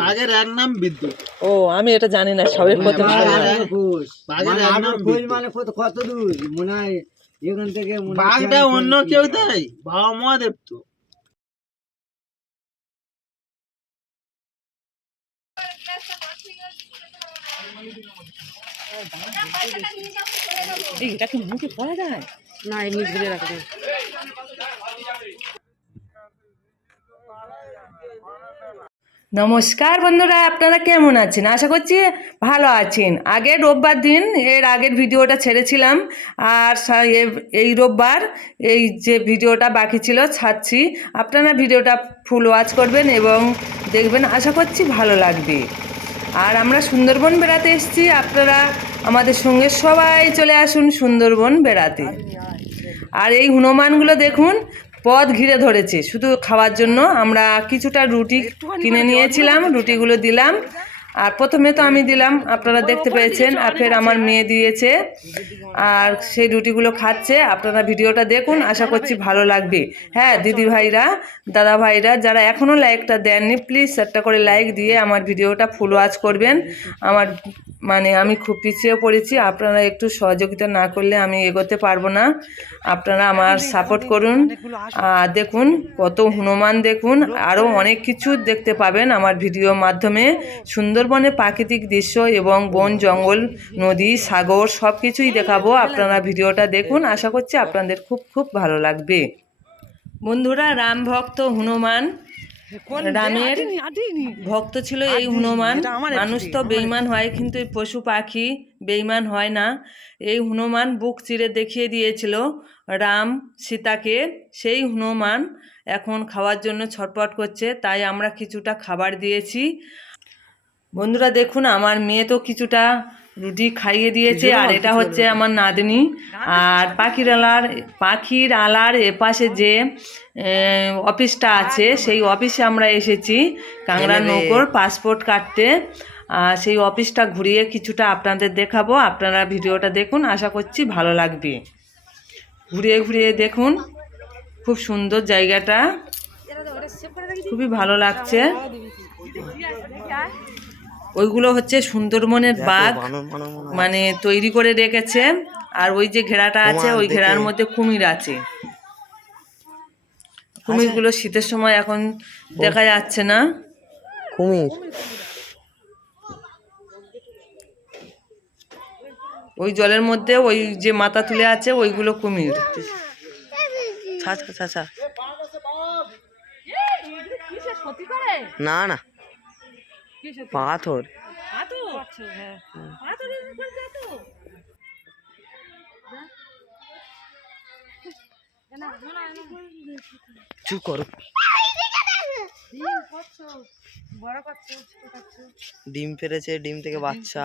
বাঘের এক নাম বিদ্যুৎ। ও আমি এটা জানি না, সবে প্রথম বাঘের এক নাম বিদ্যুৎ। মানে কত দূর মনে হয় এখান থেকে বাঘটা অন্য কেউ দেয়, বাবা মহাদেব তো। এটা কি মুখে পড়া যায় না, এই নিচ গুলো রাখতে। নমস্কার বন্ধুরা, আপনারা কেমন আছেন? আশা করছি ভালো আছেন। আগের রোববার দিন এর আগের ভিডিওটা ছেড়েছিলাম, আর এই রোববার এই যে ভিডিওটা বাকি ছিল ছাড়ছি। আপনারা ভিডিওটা ফুল ওয়াচ করবেন এবং দেখবেন, আশা করছি ভালো লাগবে। আর আমরা সুন্দরবন বেড়াতে এসেছি, আপনারা আমাদের সঙ্গে সবাই চলে আসুন সুন্দরবন বেড়াতে। আর এই হনুমানগুলো দেখুন পথ ঘিরে ধরেছে শুধু খাওয়ার জন্য। আমরা কিছুটা রুটি কিনে নিয়েছিলাম, রুটিগুলো দিলাম। আর প্রথমে তো আমি দিলাম, আপনারা দেখতে পেয়েছেন, আর ফের আমার মেয়ে দিয়েছে, আর সেই রুটিগুলো খাচ্ছে। আপনারা ভিডিওটা দেখুন, আশা করছি ভালো লাগবে। হ্যাঁ দিদি ভাইরা, দাদা ভাইরা, যারা এখনও লাইকটা দেননি, প্লিজ একটা করে লাইক দিয়ে আমার ভিডিওটা ফুল ওয়াচ করবেন। আমার আমি খুব পিছিয়ে পড়েছি, আপনারা একটু সহযোগিতা না করলে আমি এগোতে পারবো না। আপনারা আমার সাপোর্ট করুন। দেখুন কত হনুমান, দেখুন আরও অনেক কিছু দেখতে পাবেন আমার ভিডিওর মাধ্যমে। সুন্দরবনের প্রাকৃতিক দৃশ্য এবং বন জঙ্গল, নদী, সাগর সব কিছুই দেখাবো। আপনারা ভিডিওটা দেখুন, আশা করছি আপনাদের খুব খুব ভালো লাগবে। বন্ধুরা, রাম ভক্ত হনুমান, রামের ভক্ত ছিল এই হনুমান। মানুষ তো বেঈমান হয়, কিন্তু এই পশু পাখি বেঈমান হয় না। এই হনুমান বুক চিরে দেখিয়ে দিয়েছিল রাম সীতাকে। সেই হনুমান এখন খাওয়ার জন্য ছটপট করছে, তাই আমরা কিছুটা খাবার দিয়েছি। বন্ধুরা দেখুন, আমার মেয়ে তো কিছুটা রুটি খাইয়ে দিয়েছে, আর এটা হচ্ছে আমার নাতনি। আর পাখির আলার এপাশে যে অফিসটা আছে, সেই অফিসে আমরা এসেছি কাংড়া নৌকোর পাসপোর্ট কাটতে। সেই অফিসটা ঘুরিয়ে কিছুটা আপনাদের দেখাবো। আপনারা ভিডিওটা দেখুন, আশা করছি ভালো লাগবে। ঘুরিয়ে ঘুরিয়ে দেখুন, খুব সুন্দর জায়গাটা, খুবই ভালো লাগছে। ওইগুলো হচ্ছে সুন্দরবনের বাঘ, তৈরি করে রেখেছে। আর ওই যে ঘেরাটা আছে, ওই ঘেরার মধ্যে কুমির আছে। কুমিরগুলো শীতের সময় এখন দেখা যাচ্ছে না। কুমির ওই জলের মধ্যে ওই যে মাথা তুলে আছে, ওইগুলো কুমির। না না পাথর। চুপ করো। ডিম পেড়েছে, ডিম থেকে বাচ্চা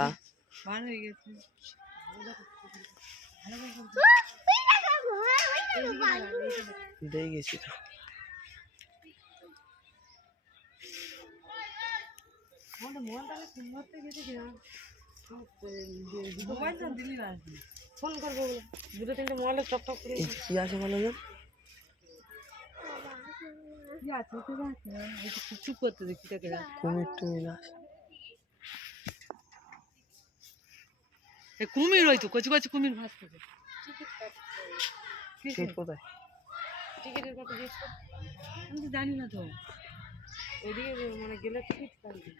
দেখেছি তো। ফোন করবো, দুটো তিনটে মোবাইলে টপ টপ করে কি আছে বলো? চুপ করতে দেখি কুমির টুমির আছে। কুমির, ওই তো কচি কচি কুমির ভাসতেছে। কোথায়? টিকিটের কথা জিজ্ঞেস কর, আমি তো জানি না তো। ওইদিকে গেলে টিকিট কাটবে।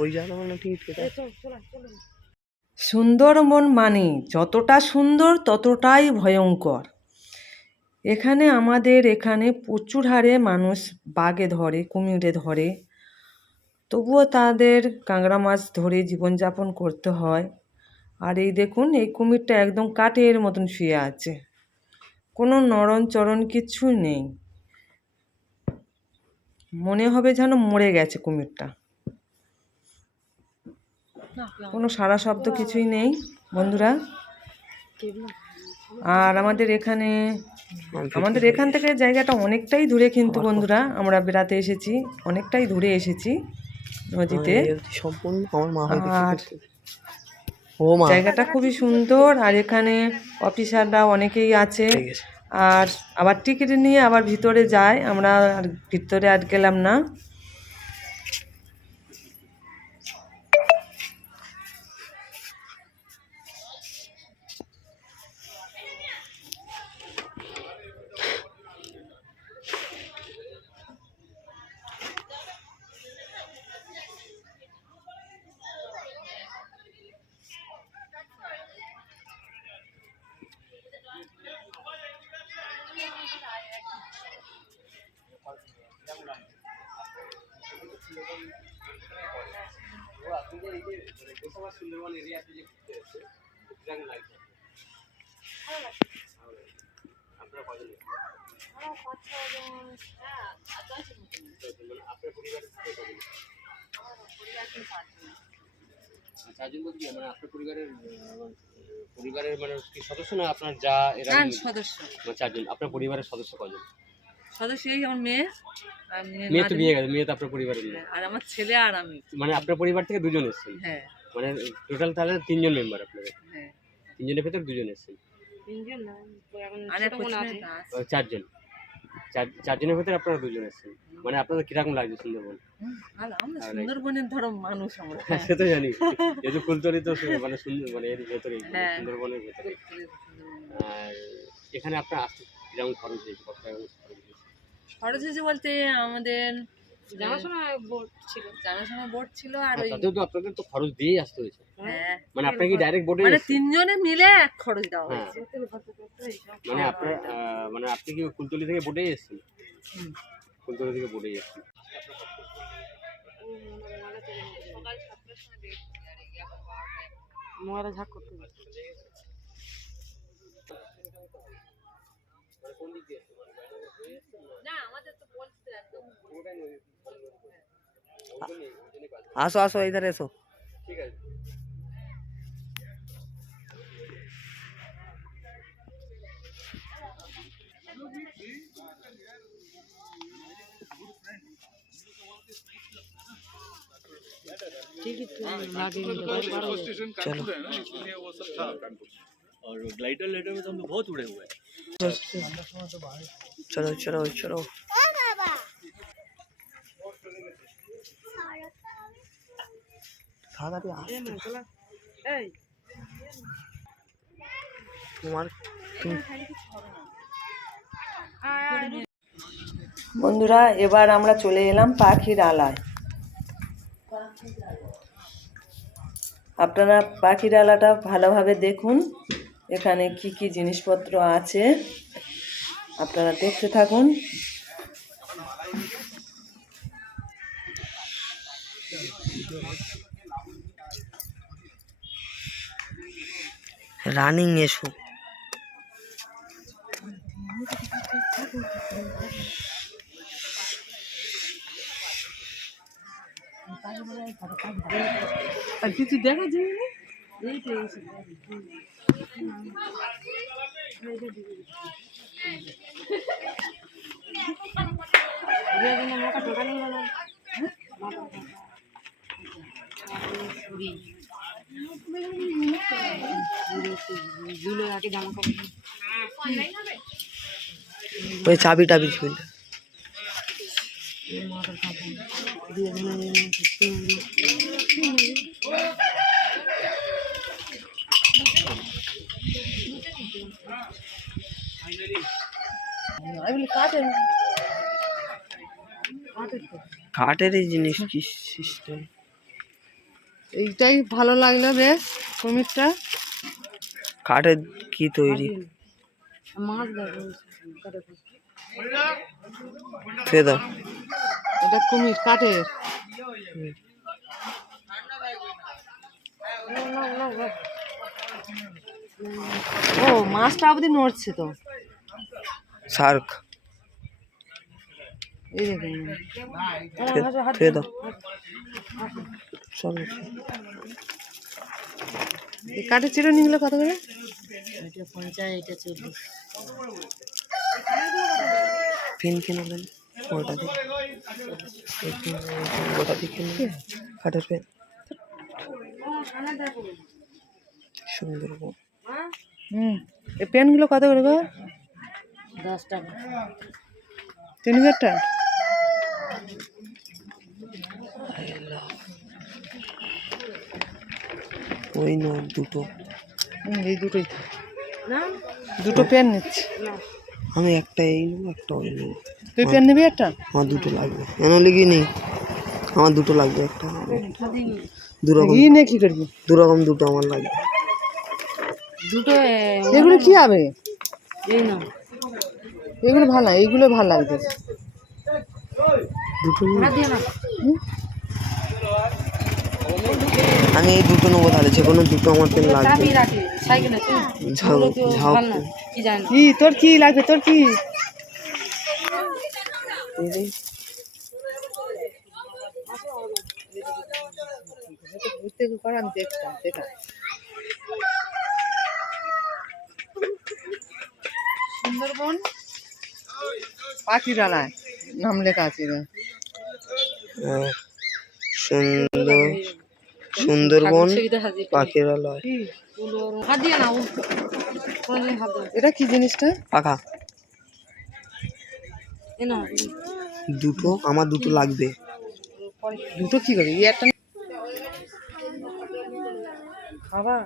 ওই জায়গা টিকিট কোথায়? সুন্দরবন মানে যতটা সুন্দর ততটাই ভয়ঙ্কর। এখানে প্রচুর হারে মানুষ বাঘে ধরে, কুমিরে ধরে, তবুও তাদের কাঁকড়া মাছ ধরে জীবনযাপন করতে হয়। আর এই দেখুন, এই কুমিরটা একদম কাঠের মতন শুয়ে আছে, কোনো নড়ন চড়ন কিচ্ছু নেই। মনে হবে যেন মরে গেছে কুমিরটা, কোনো সারা শব্দ কিছুই নেই বন্ধুরা। আর আমাদের এখান থেকে জায়গাটা অনেকটাই দূরে, কিন্তু বন্ধুরা আমরা বেড়াতে এসেছি, অনেকটাই দূরে এসেছি নদীতে। আর জায়গাটা খুবই সুন্দর। আর এখানে অফিসাররা অনেকেই আছে, আর আবার টিকিট নিয়ে আবার ভিতরে যায়, আমরা আর ভিতরে আর গেলাম না। চারজন বলতে কি মানে আপনার পরিবারের মানে কি সদস্য না আপনার যা এরা সদস্য মানে চারজন? আপনার পরিবারের সদস্য কজন? সদস্য এই আমার মেয়ে, আর মেয়ে তো বিয়ে গেছে, মেয়ে তো আপনার পরিবারের নেই। আর আমার ছেলে আর আমি। মানে আপনার পরিবার থেকে দুজন এসেছেন? হ্যাঁ। মানে টোটাল তাহলে 3 জন মেম্বার আপনাদের? হ্যাঁ। 3 জনের ভেতর 2 জন এসেছেন? 3 জন না, এখন 4 জন। 4 জনের ভেতর আপনারা 2 জন এসেছেন। মানে আপনাদের কিরকম লাগছে সুন্দরবন? ভালো, আমরা সুন্দরবনের ধরো মানুষ আমরা। সে তো জানি, যেহেতু ফুলতলি তো মানে সুন্দর, মানে এর ভেতরে সুন্দরবনের ভেতরে। আর এখানে আপনার আসতে কিরকম খরচ হয়েছে? কত টাকা খরচ হয়েছে বলতে আমাদের জানাশোনা বোট ছিল আর ওই তাতেও তো আপনাদের তো খরচ দিয়েই আসতে হয়েছে। হ্যাঁ, মানে আপনার কি ডাইরেক্ট বোটে? মানে 3 জনে মিলে এক খরচ দেওয়া হয়েছে। মানে আপনার মানে আপনি কি ফুলতলি থেকে বোটেই এসেছেন? ফুলতলি থেকে বোটেই এসেছেন। মোয়ারা ঝাক করতে না, আমাদের তো বলতে একদম আসো আসো, ইধার এসো। ঠিক আছে। चलो और ग्लाइडर लेटर में तो हम लोग बहुत उड़े हुए हैं। चलो चलो चलो। বন্ধুরা, এবার আমরা চলে এলাম পাখির আলায়। আপনারা পাখির আলাটা ভালোভাবে দেখুন, এখানে কি কি জিনিসপত্র আছে আপনারা দেখতে থাকুন। রানিং এসো। আর কিছু দেখা যায় না। ওই চাবি টাবি ছিল। কাঠের এই জিনিস কি সিস্টেম? এইটাই ভালো লাগলো বেশ, কুমিরটা। কাঠের কি তৈরি? দাও। এটা কুমির কাঠের। ও, মাছটা অবধি নড়ছে তো। শার্ক। এই দেখুন, দাও। চলো। এই কাঠের চিরুনিগুলো কত করে? এটা 50, এটা 40। পেন কিনবেন ওটা দিয়ে। ওটা দিয়ে কিনবেন কাঠের পেন। সুন্দর। এই পেনগুলো কত করে গো? 10 টাকা। তিনবারটা ওই না দুটো, এই দুটোই তো। না দুটো পেন নিচ্ছি। আমি একটা এই নেবো, একটা ওই নেবো। তুই পেন নিবি একটা? আমার দুটো লাগবে, কেন লিখি নেই, আমার দুটো লাগবে, একটা দুরকম, ই নে কি করবি? দুরকম দুটো আমার লাগবে। দুটো এগুলো কি হবে? এই না এগুলো ভালো না, এইগুলো ভালো লাগবে। দুটো হাত দিয়ে না। আমি এই দুটো নেবো তাহলে, যে কোনো দুটো আমার পেন লাগবে। চাবি রাখি সাইকেলে তুই ঝাউ ঝাউ ভালো না কি জানি না। কি তোর কি লাগবে? তোর কি সুন্দরবন পাখিরালয় নাম লেখা আছে। সুন্দর সুন্দরবন পাখিরালয়। হাত দিয়ে না কোনদিন হাত দাও। এটা কি জিনিসটা? পাখা এ না দুটো, আমার দুটো লাগবে। দুটো কি করবি? এই একটা খাবার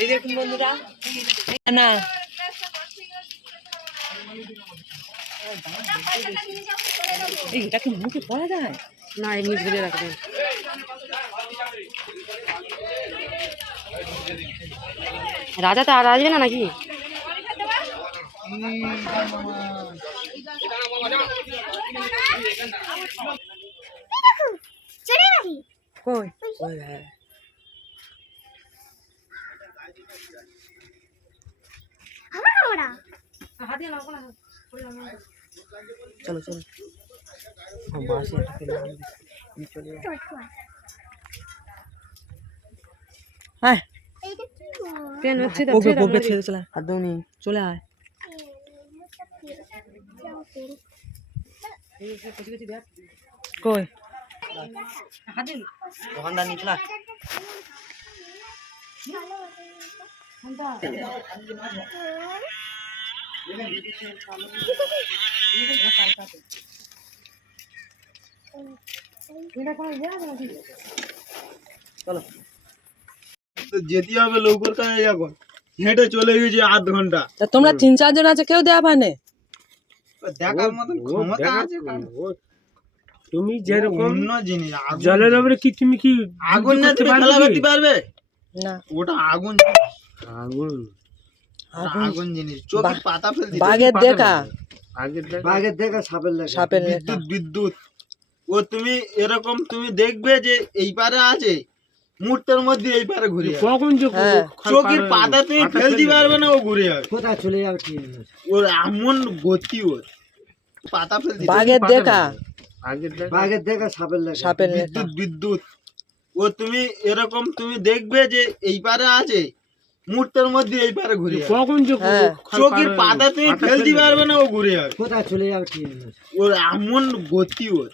এই দেখুন বন্ধুরা, না এটা কি মুখে পড়া যায়? না এমনি ধরে রাখবে। রাজা তো আর আসবে না নাকি? কই চলো চলো, বাসে একটা পেন লাগবে, আমি চলে যাই। হ্যাঁ পেন হচ্ছে তো ওকে ওকে ছেড়ে চলে হাত দাও নি, চলে আয়। কই দোকানদার নিচলা। চলো তো যেতে হবে লোকের কাছে, এখন হেঁটে চলে গেছি আধ ঘন্টা। তা তোমরা 3-4 জন আছে, কেউ দেয়া পায় না? দেখার মতন ক্ষমতা আছে কার? তুমি যেরকম অন্য জিনিস, আগুন জলের জিনিস। উপরে কি তুমি কি আগুন না তুমি খেলা করতে পারবে? না ওটা আগুন, আগুন আগুন জিনিস। চোখের পাতা ফেল দিতে। বাঘের দেখা, আগের সাপের দেখা। বিদ্যুৎ বিদ্যুৎ। ও তুমি এরকম তুমি দেখবে যে এই পারে আছে, মুহূর্তের মধ্যে এই পারে ঘুরে যাবে। কখন যে হ্যাঁ। চোখের পাতা তুমি ফেলতে পারবে না, ও ঘুরে যাবে। কোথায় চলে যাবে ঠিক ওর এমন গতি, ওর পাতা ফেলতে। বাঘের দেখা, আগের দেখা সাপের সাপের দেখা। বিদ্যুৎ বিদ্যুৎ। ও তুমি এরকম তুমি দেখবে যে এই পারে আছে, মুহূর্তের মধ্যে এই পারে ঘুরে যাবে। কখন যে হ্যাঁ। চোখের পাতা তুমি ফেলতে পারবে না, ও ঘুরে যাবে। কোথায় চলে যাবে ঠিক ওর এমন গতি, ওর।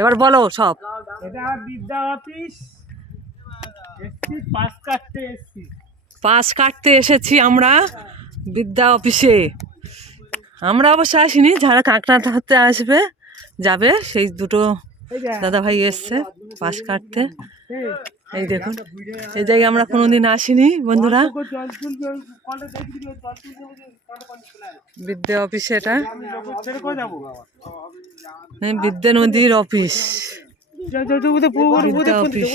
এবার বলো সব। এটা বিদ্যা অফিস, এসছি পাস কাটতে এসছি। পাস কাটতে এসেছি আমরা বিদ্যা অফিসে। আমরা অবশ্য আসিনি, যারা কাঁকড়া ধরতে আসবে যাবে সেই দুটো দাদা ভাই এসছে পাস কাটতে। এই দেখুন, এই জায়গায় আমরা কোনোদিন আসিনি বন্ধুরা। বিদ্যা অফিস, এটা বিদ্যা নদীর অফিস, বিদ্যা অফিস।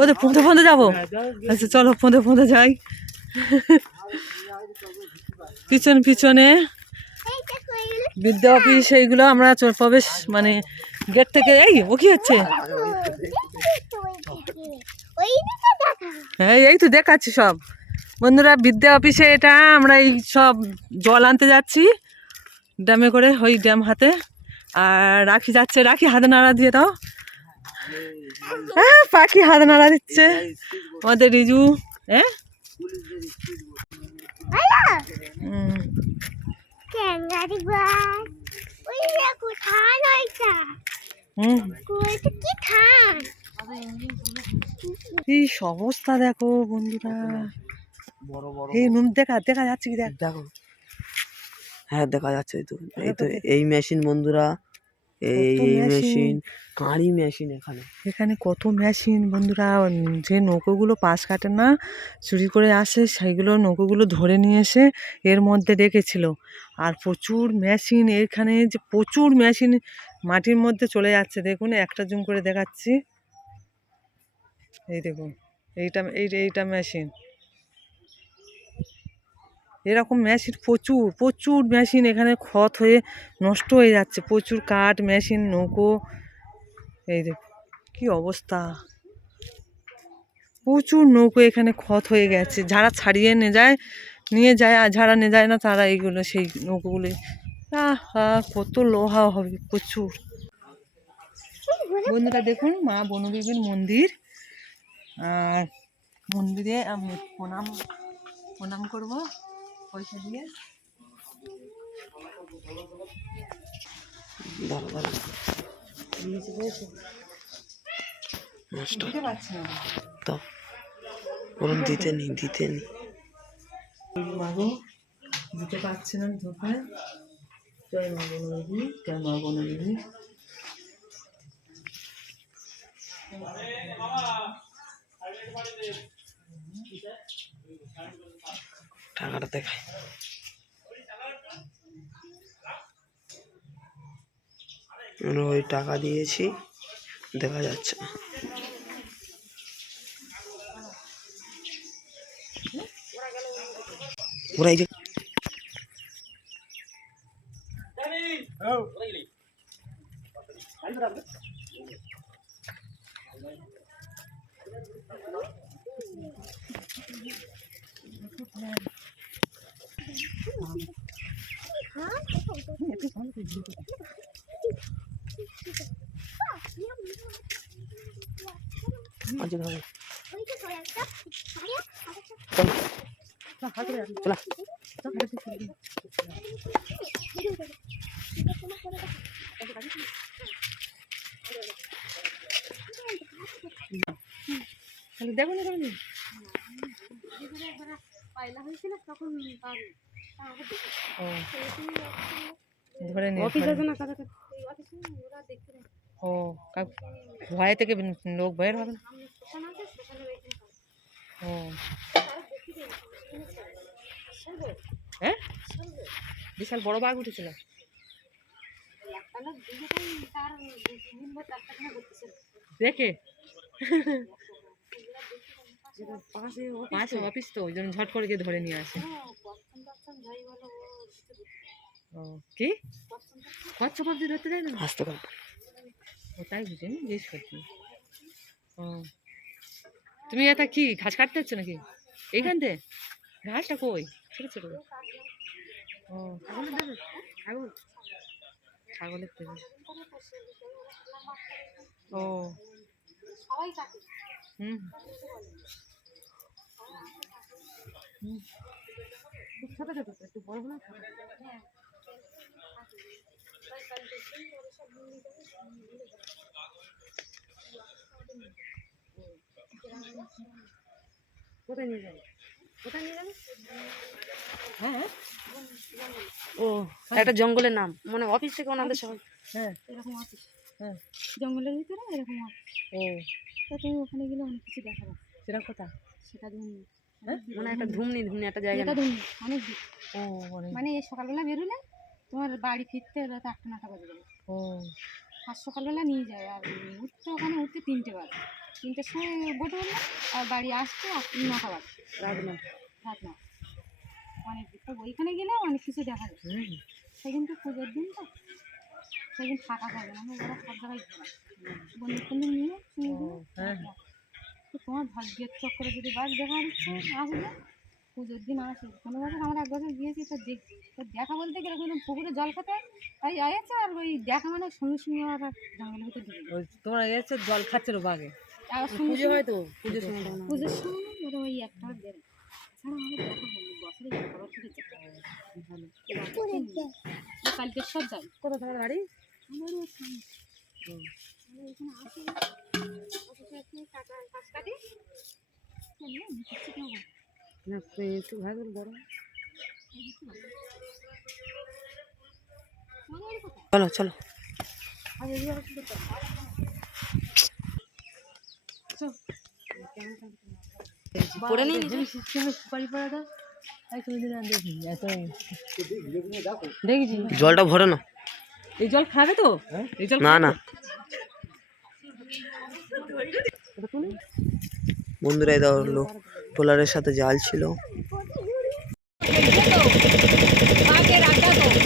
ওদের পৌঁছে পৌঁছে যাবো, আচ্ছা চলো পৌঁছে পৌঁছে যাই। পিছন পিছনে বিদ্যা অফিস, এইগুলো আমরা প্রবেশ মানে গেট থেকে। এই ও কি হচ্ছে? হ্যাঁ এই তো দেখাচ্ছি সব বন্ধুরা। বিদ্যা অফিসে এটা আমরা এই সব জল আনতে যাচ্ছি ড্যামে করে, ওই ড্যাম হাতে। আর রাখি যাচ্ছে, রাখি হাতে নাড়া দিয়ে দাও। হ্যাঁ পাখি হাতে নাড়া দিচ্ছে আমাদের রিজু। হ্যাঁ এই অবস্থা দেখো বন্ধুরা। এই নুন দেখা দেখা যাচ্ছে কি? দেখো, হ্যাঁ দেখা যাচ্ছে। এই তো এই মেশিন বন্ধুরা, এই মেশিন, কাঁড়ি মেশিন। এখানে কত মেশিন বন্ধুরা। যে নৌকোগুলো পাশ কাটে না, চুরি করে আসে, সেইগুলো নৌকোগুলো ধরে নিয়ে এসে এর মধ্যে রেখেছিল। আর প্রচুর মেশিন এখানে, যে প্রচুর মেশিন মাটির মধ্যে চলে যাচ্ছে। দেখুন একটা জুম করে দেখাচ্ছি, এই দেখুন এইটা মেশিন। এরকম মেশিন প্রচুর প্রচুর মেশিন এখানে ক্ষত হয়ে নষ্ট হয়ে যাচ্ছে। প্রচুর কাঠ মেশিন, নৌকো। এই দেখুন কি অবস্থা, প্রচুর নৌকো এখানে ক্ষত হয়ে গেছে। যারা ছাড়িয়ে নিয়ে যায় আর যারা নিয়ে যায় না তারা এইগুলো সেই নৌকোগুলো। কত লোহা হবে প্রচুর। বন্ধুরা দেখুন মা বনদেবীর মন্দির। আর মন্দিরে আমি প্রণাম করবো পয়সা দিয়ে। দিতে নি মাগো দিতে পারছি না ধোপে। জয় মা বনদেবী, জয় মা বনদেবী। টাকাটা দেখাই। ওই টাকা দিয়েছি, দেখা যাচ্ছে না। ওরা এই যে দেখুন পায়লা হয়েছিল তখন ধরে নিয়ে অফিস আছে না কাছে ওরা দেখতে ও ভয় থেকে লোক বের হবে। ও হ্যাঁ বিশাল বড় বাঘ উঠেছিল। দেখে পাশে অফিস তো ওই জন্য ঝট করে গিয়ে ধরে নিয়ে আসে। ও কি কচ্ছপ অব্দি ধরতে দেয় না? আসতে পারবো ও তাই বুঝিনি, জিজ্ঞেস করছি। ও তুমি এটা কি ঘাস কাটতে হচ্ছে নাকি এইখান থেকে? ঘাসটা কই ছোট ছোট? ও ছাগলের থেকে। ও হুম ছোট ছোট একটু বড় বড়। কোথায় নিয়ে যাবে? কোথায় নিয়ে যাবে? হ্যাঁ ও একটা জঙ্গলের নাম, মানে অফিস থেকে ওনাদের সবাই হ্যাঁ এরকম অফিস, হ্যাঁ জঙ্গলের ভিতরে এরকম অফিস। ও তা তুমি ওখানে গেলে অনেক কিছু দেখা যাবে। সেটা কথা সেটা ধুমনি, হ্যাঁ? মানে একটা ধুমনি একটা জায়গা, এটা ধুমনি অনেক দূর। ও মানে মানে এই সকালবেলা বেরোলে তোমার বাড়ি ফিরতে রাত 8-9টা বাজে যাবে। ও আর সকালবেলা নিয়ে যায়, আর উঠতে ওখানে উঠতে 3টে বাজে, 3টের সময় বোটে উঠলে আর বাড়ি আসতে 9টা বাজে, রাত 9। অনেক তো ওইখানে গেলে অনেক কিছু দেখা যায়। সেদিন তো পুজোর দিন, তো সেদিন ফাঁকা পাবে না, ওরা সব জায়গায় ঘোরা বন্ধু বন্ধু নিয়ে হ্যাঁ তো তোমার ভাগ্যের চক্করে যদি বাঘ দেখার ইচ্ছে আসবে পুজোর দিন আসে। কোনো বছর আমরা এক বছর গিয়েছি, তো দেখছি তো দেখা বলতে গেলে কিন্তু পুকুরে জল খেতে তাই আছে, আর ওই দেখা মানে সঙ্গে সঙ্গে ওরা জঙ্গলের ভিতরে ঢুকে যায়। তোমরা এসে জল খাচ্ছিল বাঘে আর পুজো হয় তো পুজোর সময় ওরা ওই একটা দেড় এছাড়া আমাদের দেখা হয়নি, বছরে একবার থেকে ভালো কালকে সব যাই। কোথা তোমার গাড়ি? আমার ওর সামনে। আমরা এখানে আসি কাজ কাটি না, একটু ভালো বড়। চলো চলো করে নিই সুপারি পড়াটা দেখেছি। জলটা ভরে না, এই জল খাবে তো? এই জল না না বন্ধুরা এটা হলো ট্রলারের সাথে জাল ছিল।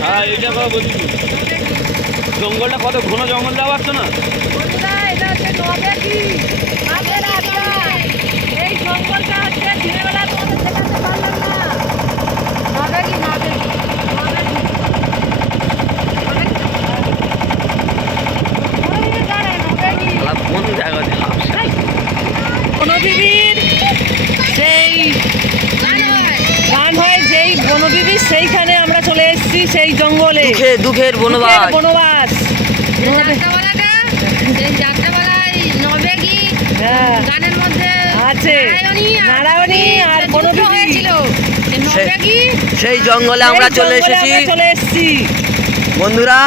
হ্যাঁ এটা কথা বলছি, জঙ্গলটা কত ঘন জঙ্গল দেওয়া পারছো না। বন্ধুরা এটা হচ্ছে নবেগি বাঘের আড্ডা। এই জঙ্গলটা হচ্ছে দিনের বেলা তোমাদের দেখাতে পারলাম না। নবেগি কোন জায়গা বনবিবির সেই গান হয়, যেই বনবিবির সেইখানে আমরা চলে এসেছি, সেই জঙ্গলে দুঃখের বনবাস। বনবাস হ্যাঁ গানের মধ্যে আছে নারায়ণী আর বনবিবি হয়েছিল সেই জঙ্গলে আমরা চলে এসেছি চলে এসেছি বন্ধুরা।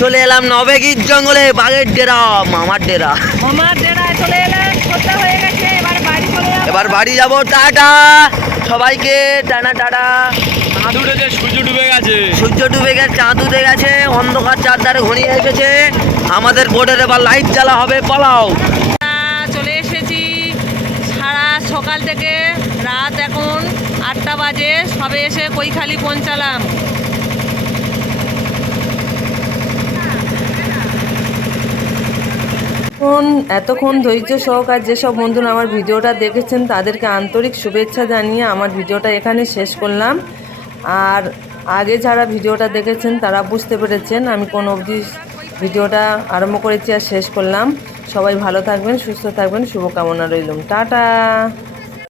চলে এলাম নবেগির জঙ্গলে, বাঘের ডেরা, মামার ডেরা। মামার ডেরায় চলে এলেন, সন্ধ্যা হয়ে গেছে, এবার বাড়ি চলে যাবো। এবার বাড়ি যাবো, টাটা সবাইকে, টানা টাটা। চাঁদ উঠেছে, সূর্য ডুবে গেছে। সূর্য ডুবে গেছে, চাঁদ উঠে গেছে, অন্ধকার চারধারে ঘনিয়ে এসেছে। আমাদের বোর্ডের এবার লাইট জ্বালা হবে, পালাও। চলে এসেছি সারা সকাল থেকে, রাত এখন 8টা বাজে, সবে এসে কৈখালি পৌঁছালাম। এতক্ষণ ধৈর্য সহকারে যেসব বন্ধুরা আমার ভিডিওটা দেখেছেন তাদেরকে আন্তরিক শুভেচ্ছা জানিয়ে আমার ভিডিওটা এখানে শেষ করলাম। আর আগে যারা ভিডিওটা দেখেছেন তারা বুঝতে পেরেছেন আমি কোন অবধি ভিডিওটা আরম্ভ করেছি আর শেষ করলাম। সবাই ভালো থাকবেন, সুস্থ থাকবেন, শুভকামনা রইল। টাটা।